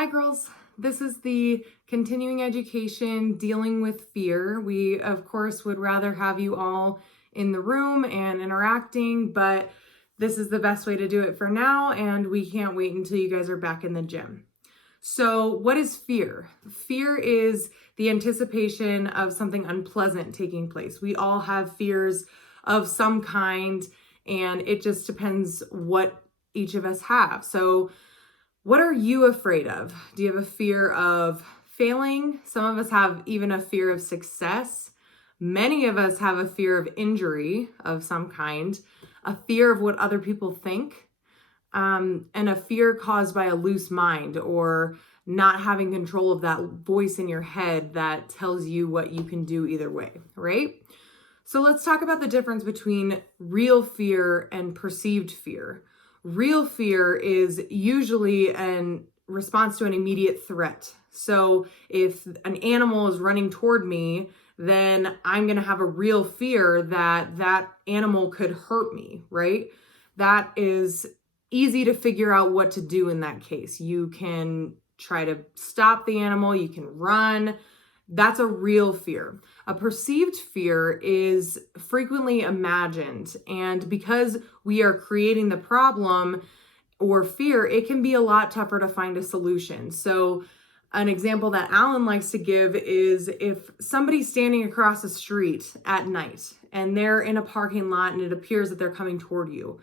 Hi girls, this is the continuing education dealing with fear. We of course would rather have you all in the room and interacting, but this is the best way to do it for now, and we can't wait until you guys are back in the gym. So what is fear? Fear is the anticipation of something unpleasant taking place. We all have fears of some kind, and it just depends what each of us have. So what are you afraid of? Do you have a fear of failing? Some of us have even a fear of success. Many of us have a fear of injury of some kind, a fear of what other people think, and a fear caused by a loose mind or not having control of that voice in your head that tells you what you can do either way, right? So let's talk about the difference between real fear and perceived fear. Real fear is usually a response to an immediate threat. So if an animal is running toward me, then I'm going to have a real fear that that animal could hurt me, right? That is easy to figure out what to do in that case. You can try to stop the animal, you can run. That's a real fear. A perceived fear is frequently imagined, and because we are creating the problem or fear, it can be a lot tougher to find a solution. So an example that Alan likes to give is if somebody's standing across the street at night and they're in a parking lot and it appears that they're coming toward you,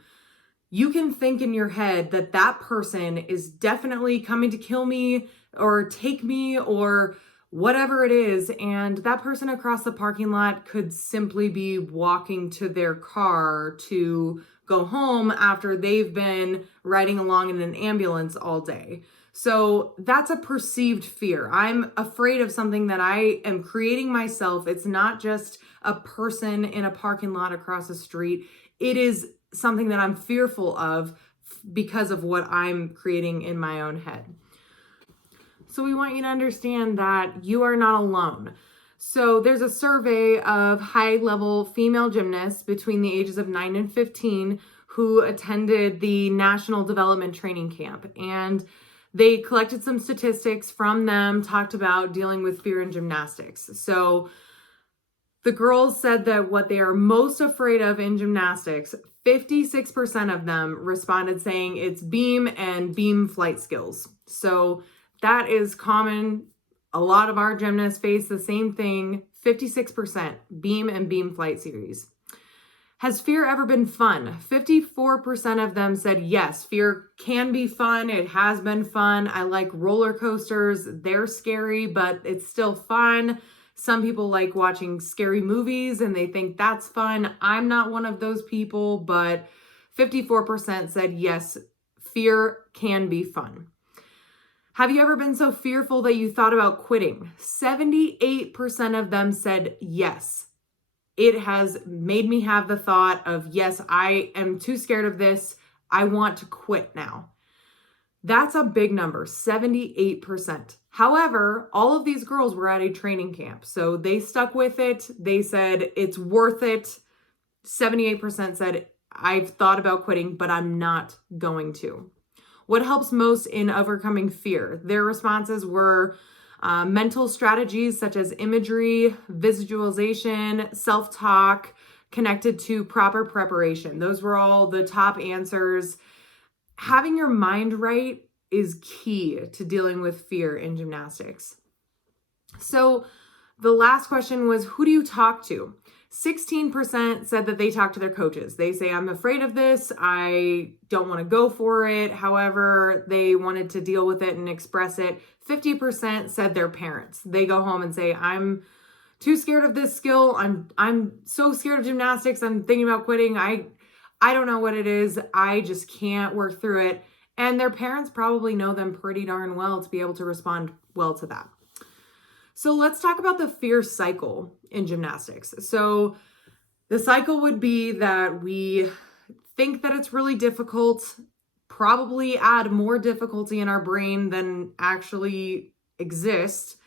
you can think in your head that that person is definitely coming to kill me or take me or whatever it is, and that person across the parking lot could simply be walking to their car to go home after they've been riding along in an ambulance all day. So that's a perceived fear. I'm afraid of something that I am creating myself. It's not just a person in a parking lot across the street. It is something that I'm fearful of because of what I'm creating in my own head. So we want you to understand that you are not alone. So there's a survey of high-level female gymnasts between the ages of 9 and 15 who attended the National Development Training Camp. And they collected some statistics from them, talked about dealing with fear in gymnastics. So the girls said that what they are most afraid of in gymnastics, 56% of them responded saying it's beam and beam flight skills. So that is common. A lot of our gymnasts face the same thing, 56% beam and beam flight series. Has fear ever been fun? 54% of them said yes, fear can be fun. It has been fun. I like roller coasters. They're scary, but it's still fun. Some people like watching scary movies and they think that's fun. I'm not one of those people, but 54% said yes, fear can be fun. Have you ever been so fearful that you thought about quitting? 78% of them said yes. It has made me have the thought of, yes, I am too scared of this. I want to quit now. That's a big number, 78%. However, all of these girls were at a training camp, so they stuck with it. They said it's worth it. 78% said, I've thought about quitting, but I'm not going to. What helps most in overcoming fear? Their responses were mental strategies such as imagery, visualization, self-talk, connected to proper preparation. Those were all the top answers. Having your mind right is key to dealing with fear in gymnastics. So the last question was, who do you talk to? 16% said that they talk to their coaches. They say, I'm afraid of this. I don't want to go for it. However, they wanted to deal with it and express it. 50% said their parents. They go home and say, I'm too scared of this skill. I'm so scared of gymnastics. I'm thinking about quitting. I don't know what it is. I just can't work through it. And their parents probably know them pretty darn well to be able to respond well to that. So let's talk about the fear cycle in gymnastics. So the cycle would be that we think that it's really difficult, probably add more difficulty in our brain than actually exists.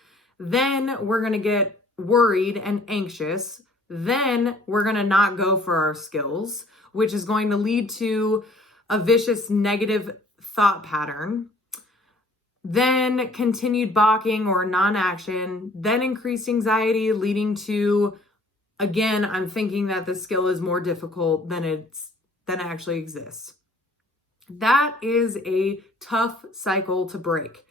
Then we're going to get worried and anxious. Then we're going to not go for our skills, which is going to lead to a vicious negative thought pattern. then continued balking or non-action, then increased anxiety leading to, again, I'm thinking that the skill is more difficult than it actually exists. That is a tough cycle to break.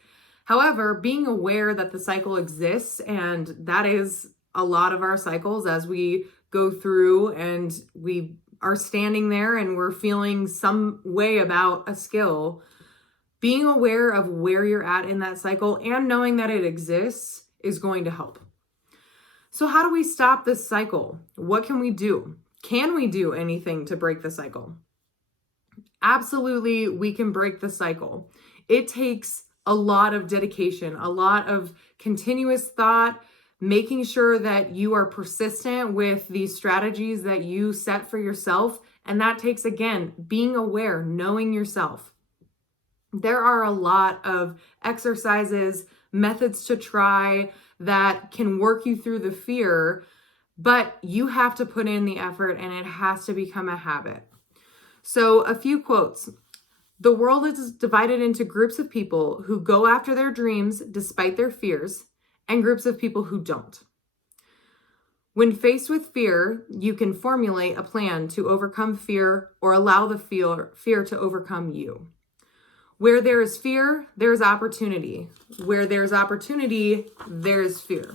However, being aware that the cycle exists, and that is a lot of our cycles as we go through and we are standing there and we're feeling some way about a skill, being aware of where you're at in that cycle and knowing that it exists is going to help. So how do we stop this cycle? What can we do? Can we do anything to break the cycle? Absolutely, we can break the cycle. It takes a lot of dedication, a lot of continuous thought, making sure that you are persistent with these strategies that you set for yourself. And that takes, again, being aware, knowing yourself. There are a lot of exercises, methods to try that can work you through the fear, but you have to put in the effort and it has to become a habit. So a few quotes. The world is divided into groups of people who go after their dreams despite their fears and groups of people who don't. When faced with fear, you can formulate a plan to overcome fear or allow the fear to overcome you. Where there is fear, there is opportunity. Where there's opportunity, there is fear.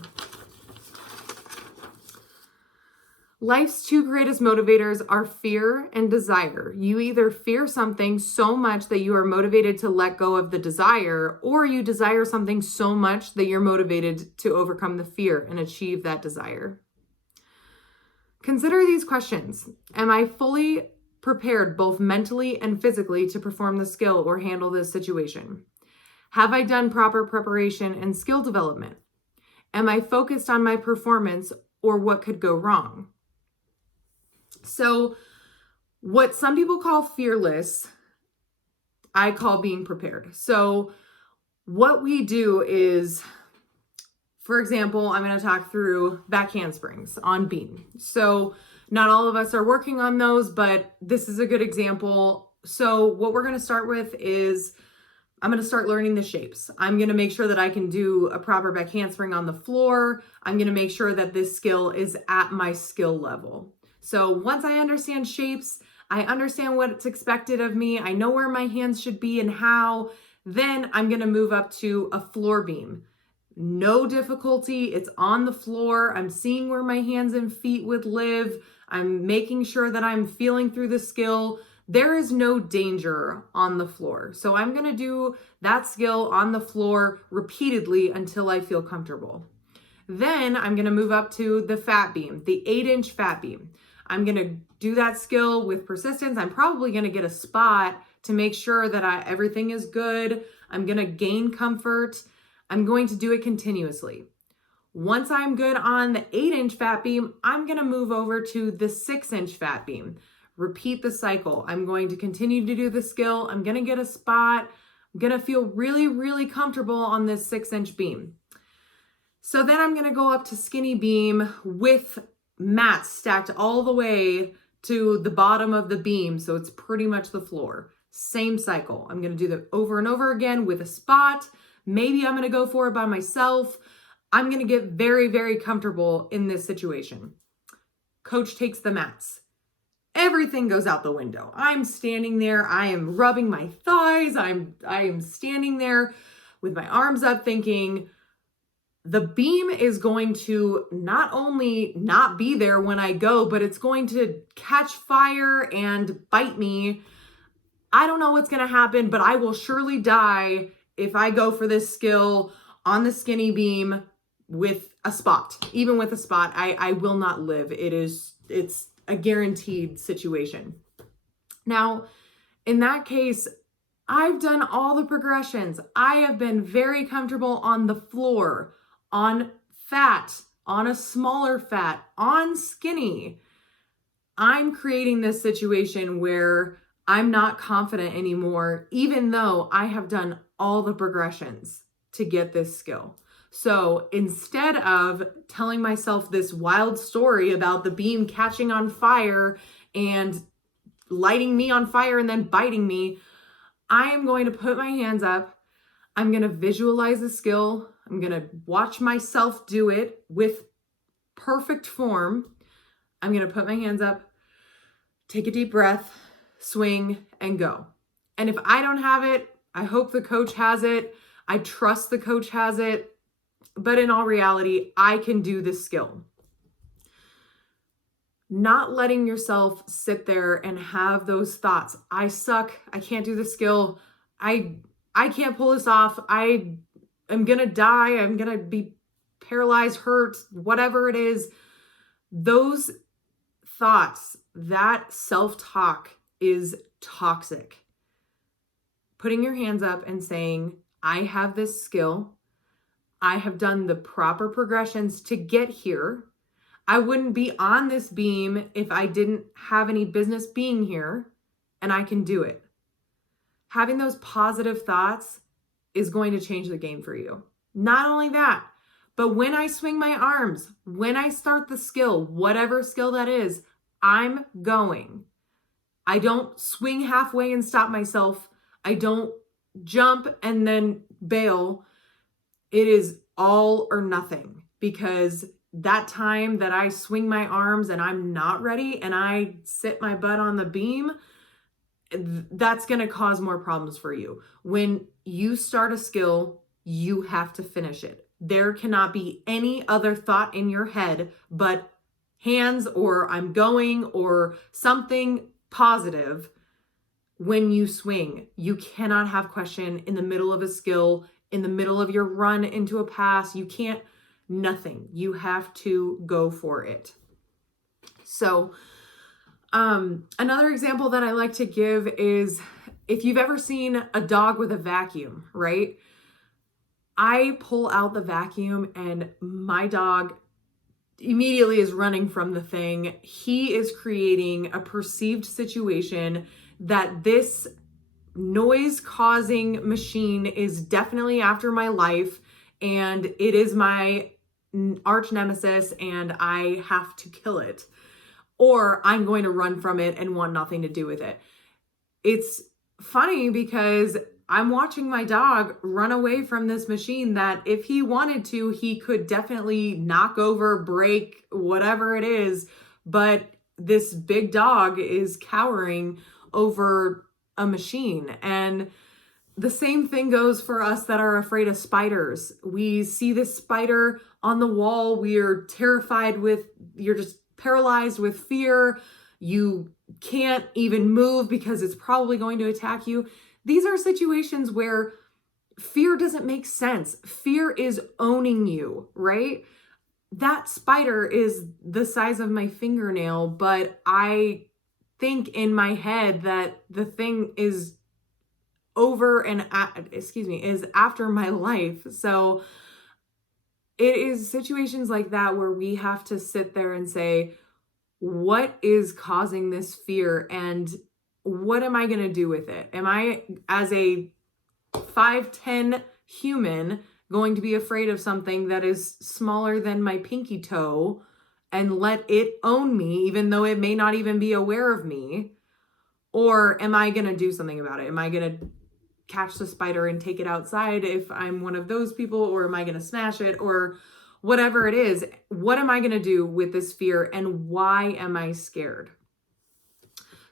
Life's two greatest motivators are fear and desire. You either fear something so much that you are motivated to let go of the desire, or you desire something so much that you're motivated to overcome the fear and achieve that desire. Consider these questions. Am I fully prepared both mentally and physically to perform the skill or handle this situation? Have I done proper preparation and skill development? Am I focused on my performance or what could go wrong? So what some people call fearless, I call being prepared. So what we do is, for example, I'm going to talk through back handsprings on beam. So not all of us are working on those, but this is a good example. So what we're going to start with is I'm going to start learning the shapes. I'm going to make sure that I can do a proper back handspring on the floor. I'm going to make sure that this skill is at my skill level. So once I understand shapes, I understand what's expected of me, I know where my hands should be and how, then I'm going to move up to a floor beam. No difficulty, it's on the floor. I'm seeing where my hands and feet would live. I'm making sure that I'm feeling through the skill. There is no danger on the floor. So I'm going to do that skill on the floor repeatedly until I feel comfortable. Then I'm going to move up to the fat beam, the 8-inch fat beam. I'm going to do that skill with persistence. I'm probably going to get a spot to make sure that everything is good. I'm going to gain comfort. I'm going to do it continuously. Once I'm good on the 8-inch fat beam, I'm going to move over to the 6-inch fat beam. Repeat the cycle. I'm going to continue to do the skill. I'm going to get a spot. I'm going to feel really, really comfortable on this 6-inch beam. So then I'm going to go up to skinny beam with mats stacked all the way to the bottom of the beam. So it's pretty much the floor. Same cycle. I'm going to do that over and over again with a spot. Maybe I'm going to go for it by myself. I'm going to get very, very comfortable in this situation. Coach takes the mats. Everything goes out the window. I'm standing there. I am rubbing my thighs. I am standing there with my arms up thinking, the beam is going to not only not be there when I go, but it's going to catch fire and bite me. I don't know what's going to happen, but I will surely die if I go for this skill on the skinny beam with a spot. Even with a spot, I will not live. It's a guaranteed situation. Now, in that case, I've done all the progressions. I have been very comfortable on the floor, on fat, on a smaller fat, on skinny. I'm creating this situation where I'm not confident anymore, even though I have done all the progressions to get this skill. So instead of telling myself this wild story about the beam catching on fire and lighting me on fire and then biting me, I am going to put my hands up. I'm going to visualize the skill. I'm going to watch myself do it with perfect form. I'm going to put my hands up, take a deep breath, swing, and go. And if I don't have it, I hope the coach has it. I trust the coach has it. But in all reality, I can do this skill. Not letting yourself sit there and have those thoughts. I suck. I can't do the skill. I can't pull this off. I am going to die. I'm going to be paralyzed, hurt, whatever it is. Those thoughts, that self-talk is toxic. Putting your hands up and saying, I have this skill. I have done the proper progressions to get here. I wouldn't be on this beam if I didn't have any business being here, and I can do it. Having those positive thoughts is going to change the game for you. Not only that, but when I swing my arms, when I start the skill, whatever skill that is, I'm going. I don't swing halfway and stop myself. I don't jump and then bail. It is all or nothing, because that time that I swing my arms and I'm not ready and I sit my butt on the beam, that's going to cause more problems for you. When you start a skill, you have to finish it. There cannot be any other thought in your head but hands or I'm going or something positive. When you swing, you cannot have question in the middle of a skill, in the middle of your run into a pass. You can't, nothing. You have to go for it. So another example that I like to give is if you've ever seen a dog with a vacuum, right? I pull out the vacuum and my dog immediately is running from the thing. He is creating a perceived situation that this noise causing machine is definitely after my life and it is my arch nemesis and I have to kill it, or I'm going to run from it and want nothing to do with it. It's funny because I'm watching my dog run away from this machine that if he wanted to, he could definitely knock over, break, whatever it is. But this big dog is cowering over a machine. And the same thing goes for us that are afraid of spiders. We see this spider on the wall. We're terrified you're just paralyzed with fear. You can't even move because it's probably going to attack you. These are situations where fear doesn't make sense. Fear is owning you, right? That spider is the size of my fingernail, but I think in my head that the thing is is after my life. So it is situations like that where we have to sit there and say, what is causing this fear and what am I going to do with it? Am I, as a 5'10" human, going to be afraid of something that is smaller than my pinky toe and let it own me, even though it may not even be aware of me? Or am I going to do something about it? Am I going to catch the spider and take it outside if I'm one of those people? Or am I going to smash it? Or whatever it is, what am I going to do with this fear and why am I scared?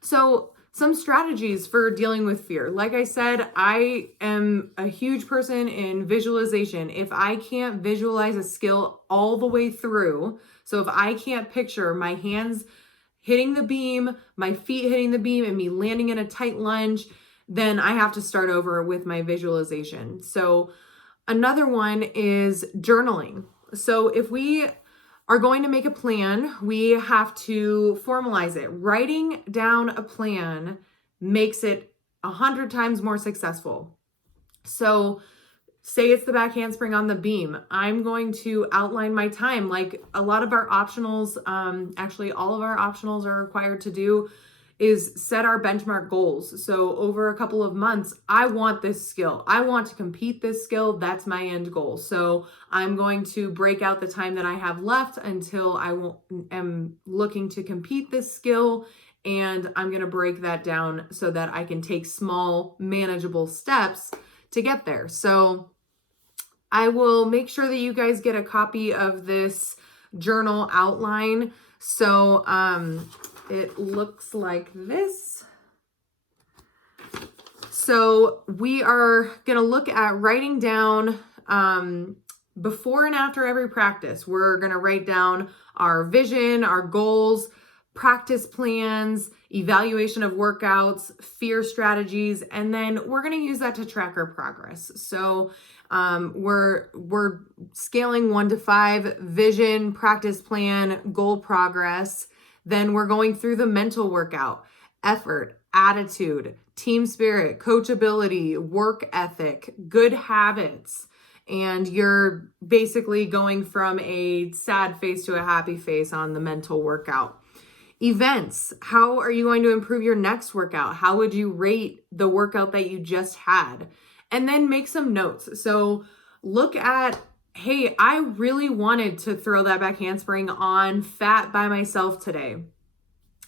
So some strategies for dealing with fear. Like I said, I am a huge person in visualization. If I can't visualize a skill all the way through, so if I can't picture my hands hitting the beam, my feet hitting the beam, and me landing in a tight lunge, then I have to start over with my visualization. So another one is journaling. So if we are going to make a plan, we have to formalize it. Writing down a plan makes it 100 times more successful. So say it's the back handspring on the beam. I'm going to outline my time. Like a lot of our optionals, actually all of our optionals are required to do, is set our benchmark goals. So over a couple of months, I want this skill. I want to compete this skill. That's my end goal. So I'm going to break out the time that I have left until am looking to compete this skill. And I'm going to break that down so that I can take small, manageable steps to get there. So I will make sure that you guys get a copy of this journal outline. So it looks like this. So we are going to look at writing down before and after every practice. We're going to write down our vision, our goals, practice plans, evaluation of workouts, fear strategies, and then we're going to use that to track our progress. So we're scaling 1 to 5, vision, practice plan, goal, progress. Then we're going through the mental workout, effort, attitude, team spirit, coachability, work ethic, good habits. And you're basically going from a sad face to a happy face on the mental workout. Events, how are you going to improve your next workout? How would you rate the workout that you just had? And then make some notes. So look at, hey, I really wanted to throw that back handspring on fat by myself today.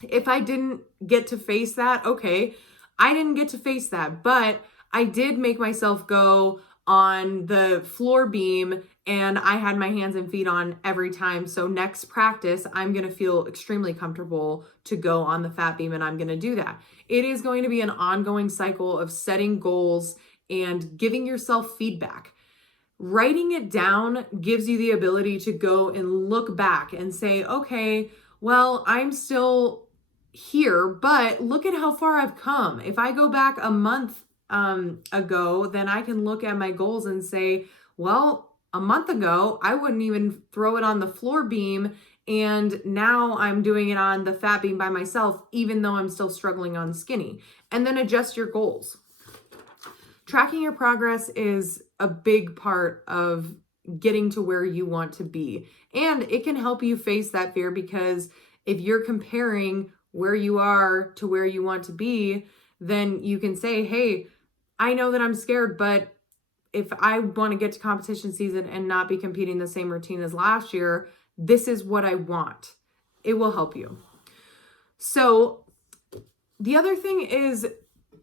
If I didn't get to face that, okay, I didn't get to face that, but I did make myself go on the floor beam and I had my hands and feet on every time. So next practice, I'm going to feel extremely comfortable to go on the fat beam and I'm going to do that. It is going to be an ongoing cycle of setting goals and giving yourself feedback. Writing it down gives you the ability to go and look back and say, okay, well, I'm still here, but look at how far I've come. If I go back a month ago, then I can look at my goals and say, well, a month ago, I wouldn't even throw it on the floor beam. And now I'm doing it on the fat beam by myself, even though I'm still struggling on skinny. And then adjust your goals. Tracking your progress is a big part of getting to where you want to be. And it can help you face that fear because if you're comparing where you are to where you want to be, then you can say, hey, I know that I'm scared, but if I want to get to competition season and not be competing the same routine as last year, this is what I want. It will help you. So the other thing is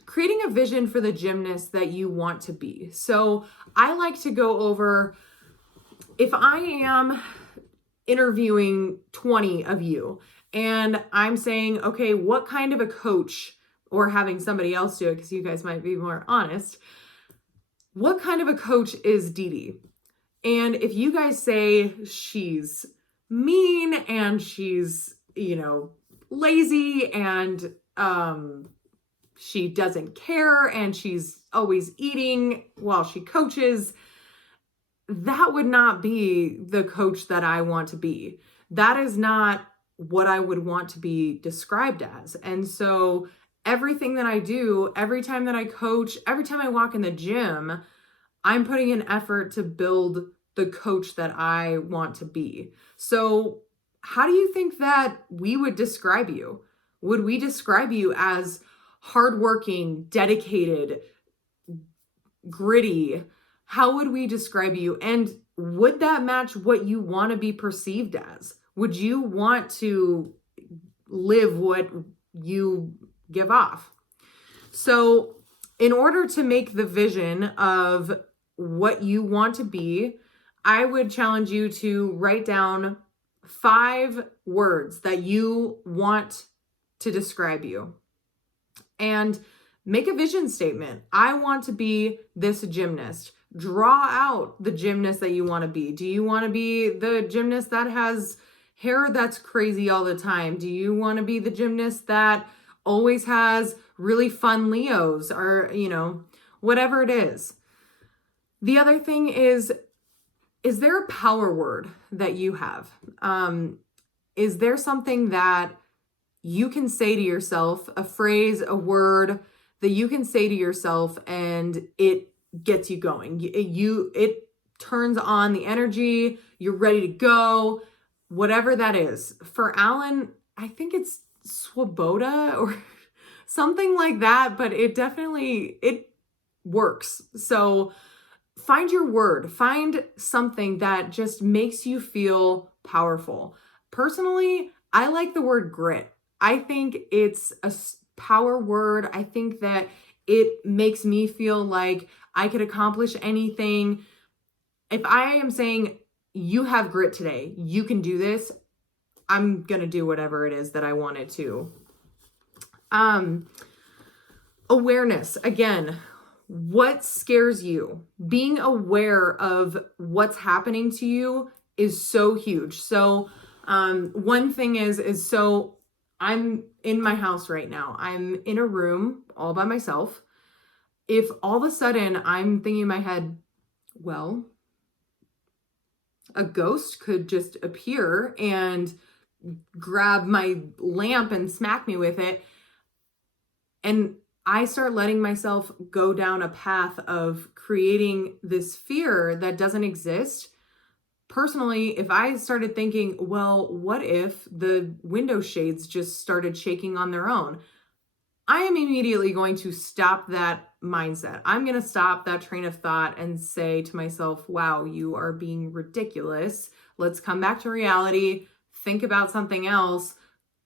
creating a vision for the gymnast that you want to be. So I like to go over, if I am interviewing 20 of you and I'm saying, okay, what kind of a coach, or having somebody else do it because you guys might be more honest, what kind of a coach is Dee Dee? And if you guys say she's mean and she's, lazy and she doesn't care and she's always eating while she coaches, that would not be the coach that I want to be. That is not what I would want to be described as. And so everything that I do, every time that I coach, every time I walk in the gym, I'm putting an effort to build the coach that I want to be. So how do you think that we would describe you? Would we describe you as hardworking, dedicated, gritty? How would we describe you? And would that match what you want to be perceived as? Would you want to live what you give off? So in order to make the vision of what you want to be, I would challenge you to write down 5 words that you want to describe you and make a vision statement. I want to be this gymnast. Draw out the gymnast that you want to be. Do you want to be the gymnast that has hair that's crazy all the time? Do you want to be the gymnast that always has really fun Leos, or, whatever it is? The other thing is there a power word that you have? Is there something that you can say to yourself, a phrase, a word that you can say to yourself and it gets you going? It turns on the energy, you're ready to go, whatever that is. For Alan, I think it's Swoboda or something like that, but it works. So find your word, find something that just makes you feel powerful. Personally, I like the word grit. I think it's a power word. I think that it makes me feel like I could accomplish anything. If I am saying you have grit today, you can do this, I'm going to do whatever it is that I wanted to. Awareness. Again, what scares you? Being aware of what's happening to you is so huge. So, one thing is so I'm in my house right now. I'm in a room all by myself. If all of a sudden I'm thinking in my head, well, a ghost could just appear and grab my lamp and smack me with it, and I start letting myself go down a path of creating this fear that doesn't exist. Personally, if I started thinking, well, what if the window shades just started shaking on their own? I am immediately going to stop that mindset. I'm going to stop that train of thought and say to myself, wow, you are being ridiculous. Let's come back to reality, think about something else,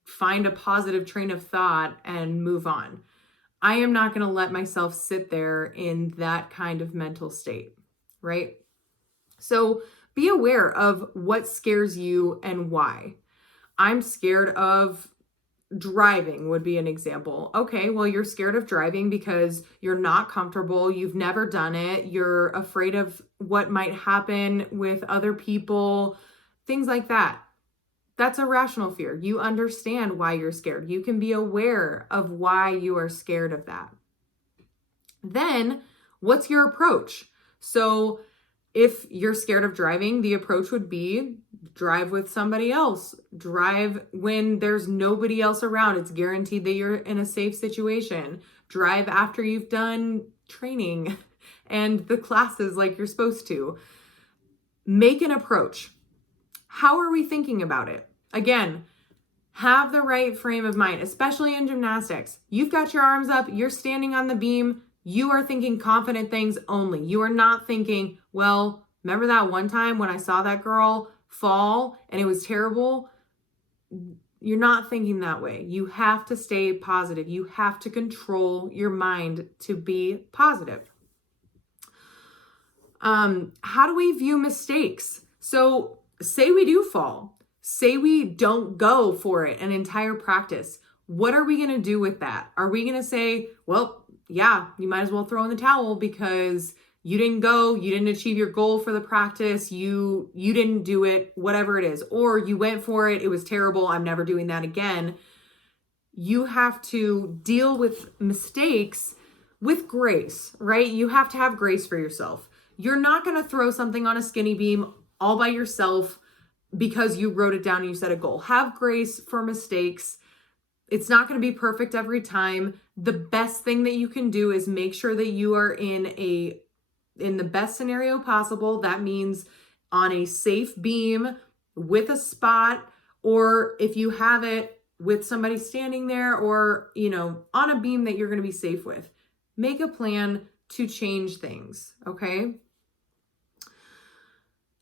find a positive train of thought, and move on. I am not going to let myself sit there in that kind of mental state, right? So be aware of what scares you and why. I'm scared of driving would be an example. Okay, well, you're scared of driving because you're not comfortable. You've never done it. You're afraid of what might happen with other people, things like that. That's a rational fear. You understand why you're scared. You can be aware of why you are scared of that. Then, what's your approach? So, if you're scared of driving, the approach would be drive with somebody else. Drive when there's nobody else around. It's guaranteed that you're in a safe situation. Drive after you've done training and the classes like you're supposed to. Make an approach. How are we thinking about it? Again, have the right frame of mind, especially in gymnastics. You've got your arms up, you're standing on the beam, you are thinking confident things only. You are not thinking, well, remember that one time when I saw that girl fall and it was terrible? You're not thinking that way. You have to stay positive. You have to control your mind to be positive. How do we view mistakes? So say we do fall. Say we don't go for it an entire practice. What are we going to do with that? Are we going to say, well, yeah, you might as well throw in the towel because you didn't go, you didn't achieve your goal for the practice, you didn't do it, whatever it is, or you went for it, it was terrible, I'm never doing that again. You have to deal with mistakes with grace, right? You have to have grace for yourself. You're not going to throw something on a skinny beam all by yourself because you wrote it down and you set a goal. Have grace for mistakes. It's not going to be perfect every time. The best thing that you can do is make sure that you are in the best scenario possible. That means on a safe beam with a spot, or if you have it with somebody standing there, or, on a beam that you're going to be safe with. Make a plan to change things, okay?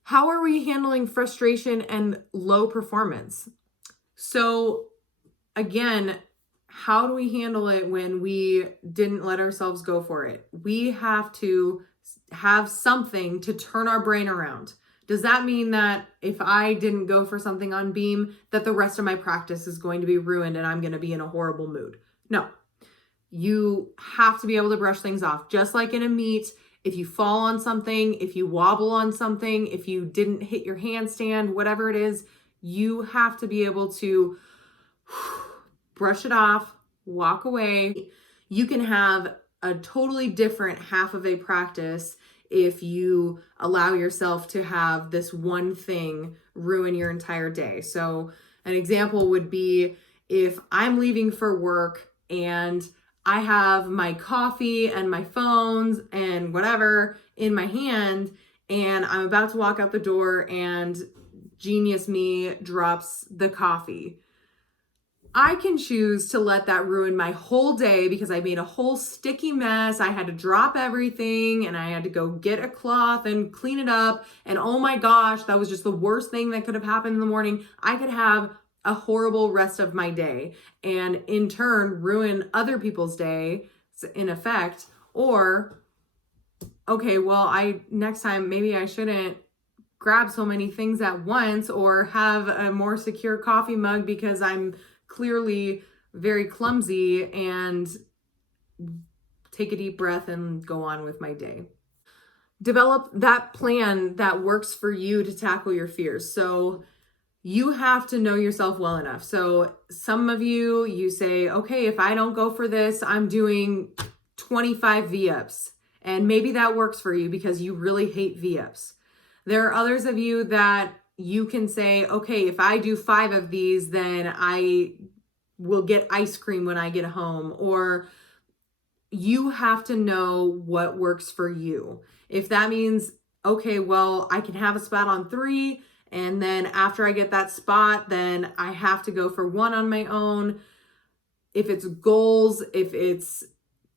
How are we handling frustration and low performance? So again, how do we handle it when we didn't let ourselves go for it? We have to have something to turn our brain around. Does that mean that if I didn't go for something on beam, that the rest of my practice is going to be ruined and I'm going to be in a horrible mood? No. You have to be able to brush things off. Just like in a meet, if you fall on something, if you wobble on something, if you didn't hit your handstand, whatever it is, you have to be able to brush it off, walk away. You can have a totally different half of a practice if you allow yourself to have this one thing ruin your entire day. So an example would be if I'm leaving for work and I have my coffee and my phones and whatever in my hand, and I'm about to walk out the door and genius me drops the coffee. I can choose to let that ruin my whole day because I made a whole sticky mess. I had to drop everything and I had to go get a cloth and clean it up. And oh my gosh, that was just the worst thing that could have happened in the morning. I could have a horrible rest of my day and in turn ruin other people's day in effect. Or okay, well, next time maybe I shouldn't grab so many things at once or have a more secure coffee mug because I'm clearly very clumsy, and take a deep breath and go on with my day. Develop that plan that works for you to tackle your fears. So you have to know yourself well enough. So some of you say, okay, if I don't go for this, I'm doing 25 V-ups. And maybe that works for you because you really hate V-ups. There are others of you that you can say, okay, if I do 5 of these, then I will get ice cream when I get home. Or you have to know what works for you. If that means, okay, well, I can have a spot on 3, and then after I get that spot, then I have to go for 1 on my own. If it's goals, if it's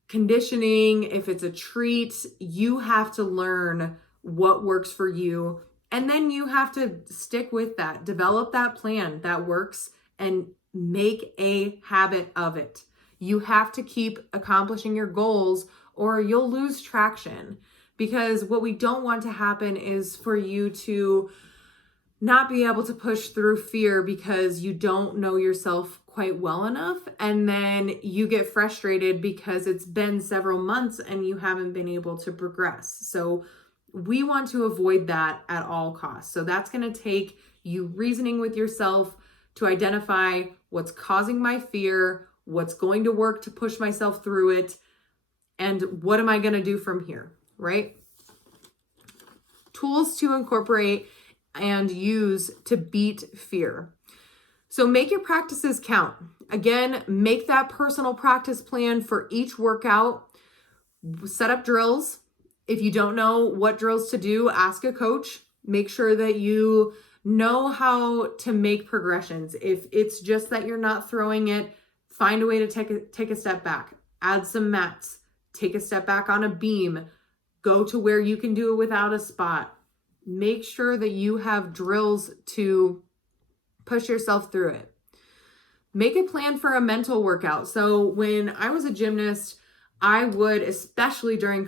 conditioning, if it's a treat, you have to learn what works for you. And then you have to stick with that, develop that plan that works, and make a habit of it. You have to keep accomplishing your goals or you'll lose traction, because what we don't want to happen is for you to not be able to push through fear because you don't know yourself quite well enough. And then you get frustrated because it's been several months and you haven't been able to progress. So we want to avoid that at all costs. So that's going to take you reasoning with yourself to identify what's causing my fear, what's going to work to push myself through it, and what am I going to do from here, right? Tools to incorporate and use to beat fear. So make your practices count. Again, make that personal practice plan for each workout. Set up drills. If you don't know what drills to do, ask a coach. Make sure that you know how to make progressions. If it's just that you're not throwing it, find a way to take a step back. Add some mats. Take a step back on a beam. Go to where you can do it without a spot. Make sure that you have drills to push yourself through it. Make a plan for a mental workout. So when I was a gymnast, I would, especially during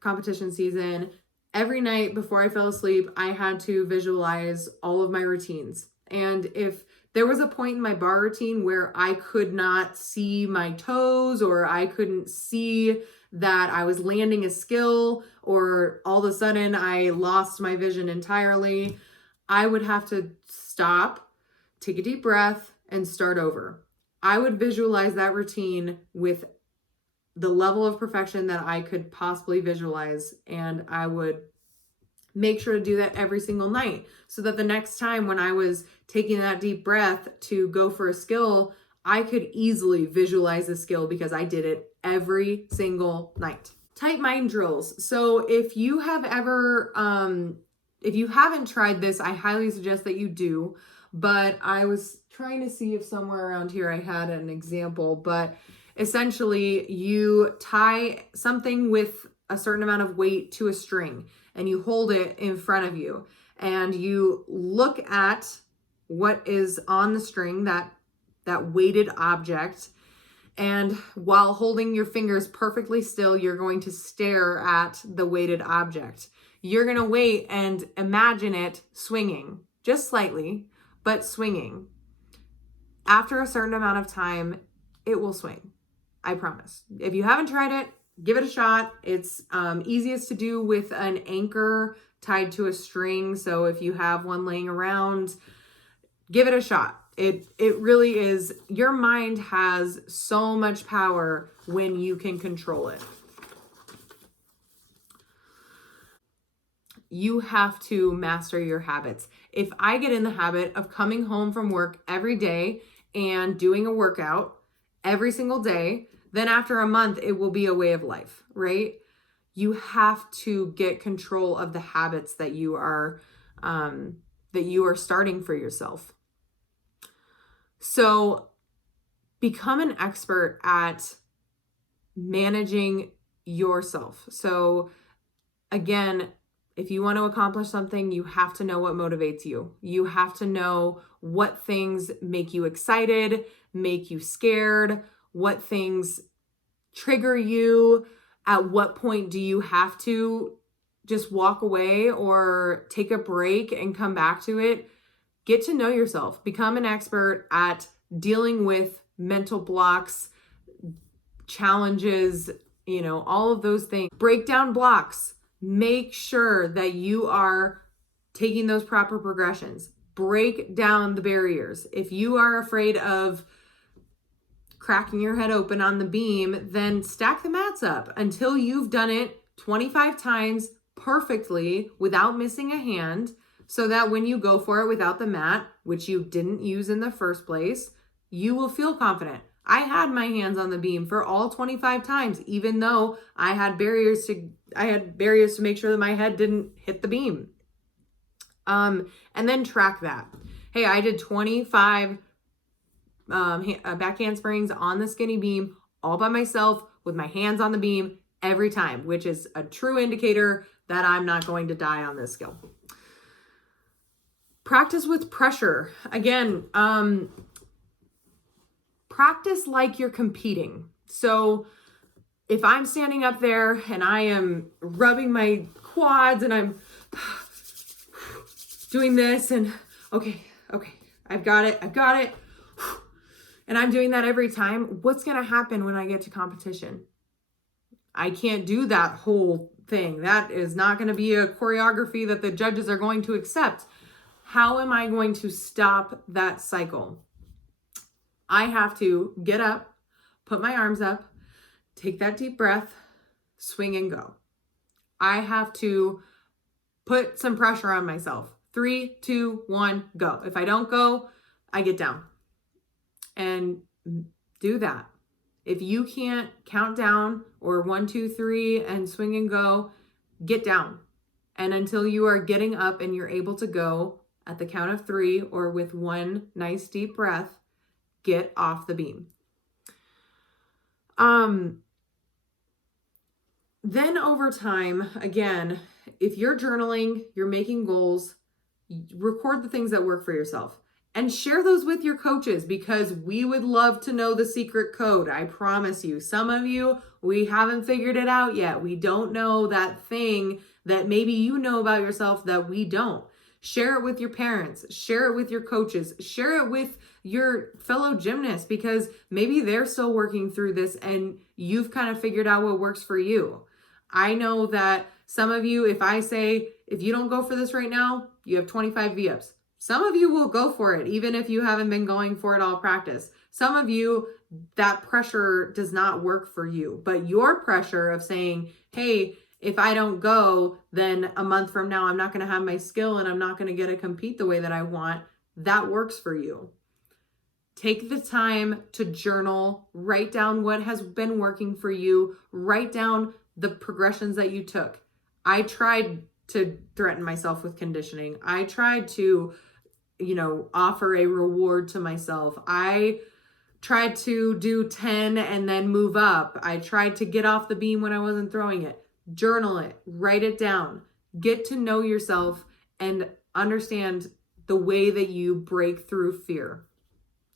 competition season, every night before I fell asleep, I had to visualize all of my routines. And if there was a point in my bar routine where I could not see my toes, or I couldn't see that I was landing a skill, or all of a sudden I lost my vision entirely, I would have to stop, take a deep breath, and start over. I would visualize that routine with the level of perfection that I could possibly visualize, and I would make sure to do that every single night so that the next time when I was taking that deep breath to go for a skill, I could easily visualize the skill because I did it every single night. Tight mind drills. So if you have ever, if you haven't tried this, I highly suggest that you do. But I was trying to see if somewhere around here I had an example, but essentially you tie something with a certain amount of weight to a string and you hold it in front of you and you look at what is on the string, that weighted object. And while holding your fingers perfectly still, you're going to stare at the weighted object. You're going to wait and imagine it swinging, just slightly, but swinging. After a certain amount of time, it will swing. I promise. If you haven't tried it, give it a shot. It's easiest to do with an anchor tied to a string. So if you have one laying around, give it a shot. It really is. Your mind has so much power when you can control it. You have to master your habits. If I get in the habit of coming home from work every day and doing a workout every single day, then after a month, it will be a way of life, right? You have to get control of the habits that you are starting for yourself. So become an expert at managing yourself. So again, if you want to accomplish something, you have to know what motivates you. You have to know what things make you excited, make you scared, what things trigger you. At what point do you have to just walk away or take a break and come back to it. Get to know yourself. Become an expert at dealing with mental blocks, challenges, all of those things. Break down blocks. Make sure that you are taking those proper progressions. Break down the barriers. If you are afraid of cracking your head open on the beam, then stack the mats up until you've done it 25 times perfectly without missing a hand, so that when you go for it without the mat, which you didn't use in the first place, you will feel confident. I had my hands on the beam for all 25 times, even though I had barriers to make sure that my head didn't hit the beam. And then track that. Hey, I did 25 back handsprings on the skinny beam all by myself with my hands on the beam every time, which is a true indicator that I'm not going to die on this skill. Practice with pressure. Again, practice like you're competing. So if I'm standing up there and I am rubbing my quads and I'm doing this and okay, I've got it. And I'm doing that every time, what's going to happen when I get to competition? I can't do that whole thing. That is not going to be a choreography that the judges are going to accept. How am I going to stop that cycle? I have to get up, put my arms up, take that deep breath, swing and go. I have to put some pressure on myself. 3, 2, 1, go. If I don't go, I get down. And do that. If you can't count down or 1, 2, 3 and swing and go, get down. And until you are getting up and you're able to go at the count of 3 or with one nice deep breath, get off the beam. Then over time, again, if you're journaling, you're making goals, record the things that work for yourself. And share those with your coaches, because we would love to know the secret code. I promise you. Some of you, we haven't figured it out yet. We don't know that thing that maybe you know about yourself that we don't. Share it with your parents. Share it with your coaches. Share it with your fellow gymnasts, because maybe they're still working through this and you've kind of figured out what works for you. I know that some of you, if I say, if you don't go for this right now, you have 25 V-ups. Some of you will go for it, even if you haven't been going for it all practice. Some of you, that pressure does not work for you. But your pressure of saying, hey, if I don't go, then a month from now, I'm not going to have my skill and I'm not going to get to compete the way that I want, that works for you. Take the time to journal, write down what has been working for you, write down the progressions that you took. I tried to threaten myself with conditioning. I tried to offer a reward to myself. I tried to do 10 and then move up. I tried to get off the beam when I wasn't throwing it. Journal it, write it down, get to know yourself and understand the way that you break through fear.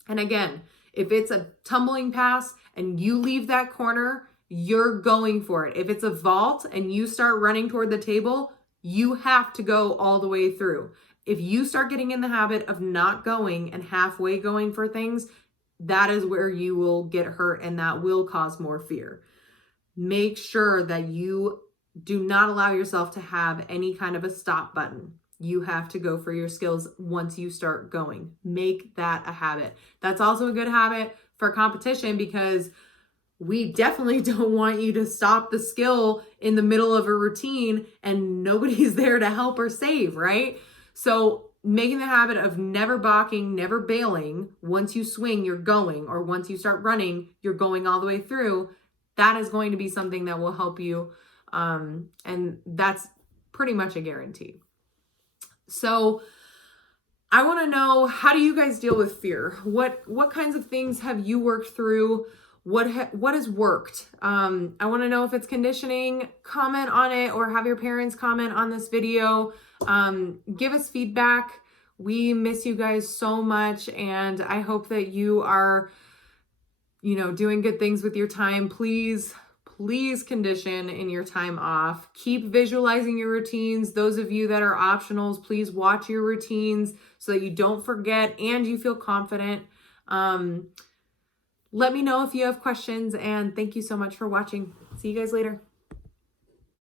And again, if it's a tumbling pass and you leave that corner, you're going for it. If it's a vault and you start running toward the table, you have to go all the way through. If you start getting in the habit of not going and halfway going for things, that is where you will get hurt and that will cause more fear. Make sure that you do not allow yourself to have any kind of a stop button. You have to go for your skills once you start going. Make that a habit. That's also a good habit for competition, because we definitely don't want you to stop the skill in the middle of a routine and nobody's there to help or save, right? So making the habit of never balking, never bailing. Once you swing, you're going, or once you start running, you're going all the way through. That is going to be something that will help you. And that's pretty much a guarantee. So I want to know, how do you guys deal with fear? What kinds of things have you worked through? What has worked? I want to know if it's conditioning. Comment on it, or have your parents comment on this video. Give us feedback. We miss you guys so much, and I hope that you are, doing good things with your time. Please please condition in your time off. Keep visualizing your routines. Those of you that are optionals, please watch your routines so that you don't forget and you feel confident. Let me know if you have questions, and thank you so much for watching. See you guys later.